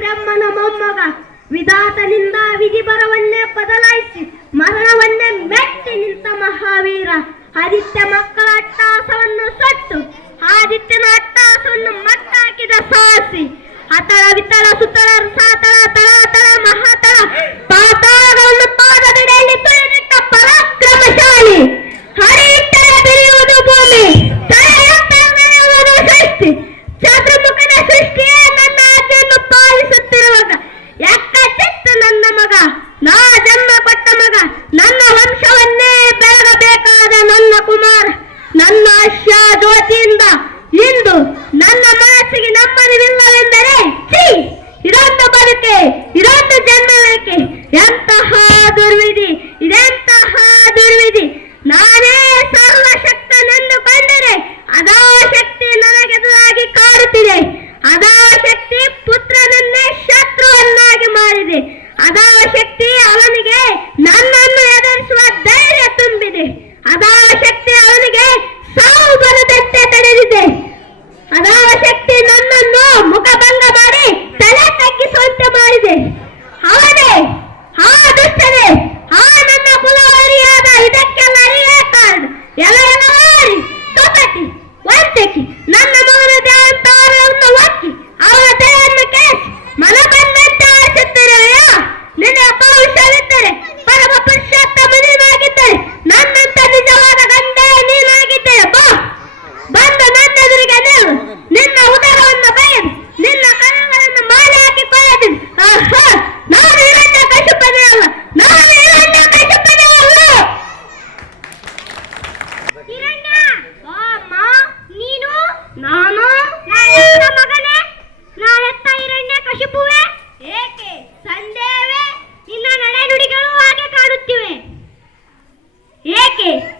ಬ್ರಹ್ಮನ ಮೊಮ್ಮಗ, ವಿಧಾತನಿಂದ ವಿಧಿ ಬರವನ್ನೇ ಬದಲಾಯಿಸಿ ಮರಣವನ್ನೇ ಮೆಟ್ಟಿ ನಿಂತ ಮಹಾವೀರ. ಆದಿತ್ಯ ಮಕ್ಕಳ ಅಟ್ಟಾಸವನ್ನು ಸಟ್ಟು, ಆದಿತ್ಯನ ಅಟ್ಟಾಸವನ್ನು ಮಟ್ಟಾಕಿದ ಸಾಹಸಿ. ಅತಳ ವಿತಳ ಸುತ್ತಳ ಸಾತಳ ತಳ ತಳ ವತಿಯಿಂದ ಇಂದು ನನ್ನ ಮನಸ್ಸಿಗೆ ನಮ್ಮನಿಲ್ಲವೆಂದರೆ ಇದೊಂದು ಬದುಕೆ ಇದೊಂದು ಜನ್ಮಕ್ಕೆ ಎಂತಹ ದುರ್ವಿಧಿ, ಇದೆಂತಹ ದುರ್ವಿಧಿ? ನಾನೇ ಸರ್ವಶಕ್ತನೆಂದು ಕಂಡರೆ ಅದಾ ಶಕ್ತಿ ನನಗೆದುರಾಗಿ ಕಾಡುತ್ತಿದೆ. ಅದಾ ಶಕ್ತಿ ಪುತ್ರನನ್ನೇ ಶತ್ರುವನ್ನಾಗಿ ಮಾಡಿದೆ. ಅದಾ ಶಕ್ತಿ ಅವನಿಗೆ ನನ್ನನ್ನು ಎದುರಿಸುವ ಧೈರ್ಯ ತುಂಬಿದೆ. ಅದಾ ಶಕ್ತಿ ಅವನಿಗೆ ಸಾವು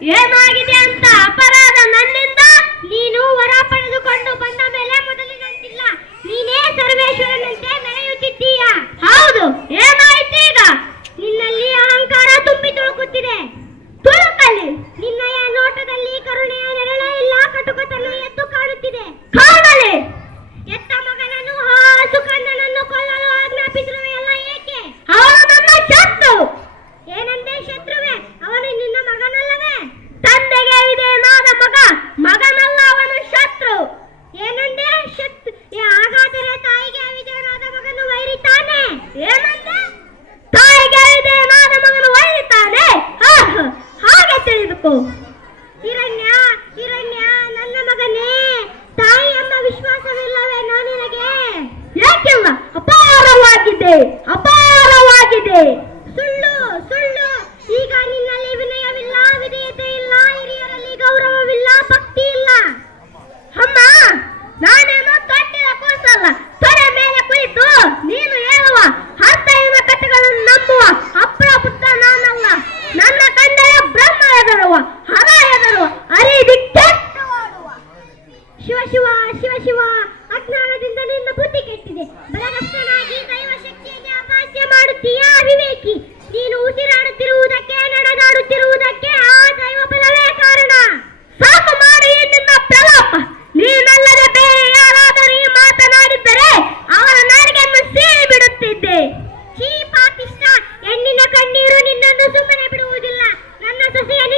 ಏನಾಗಿದೆ ಅಂತ ನನ್ನ ತಂದೆಯ ಬ್ರಹ್ಮ ಎದನವ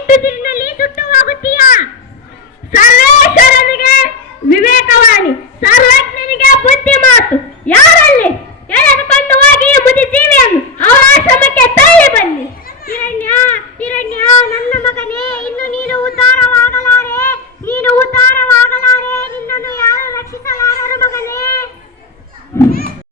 ಬಿಟ್ಟಿದ್ದೀನಿ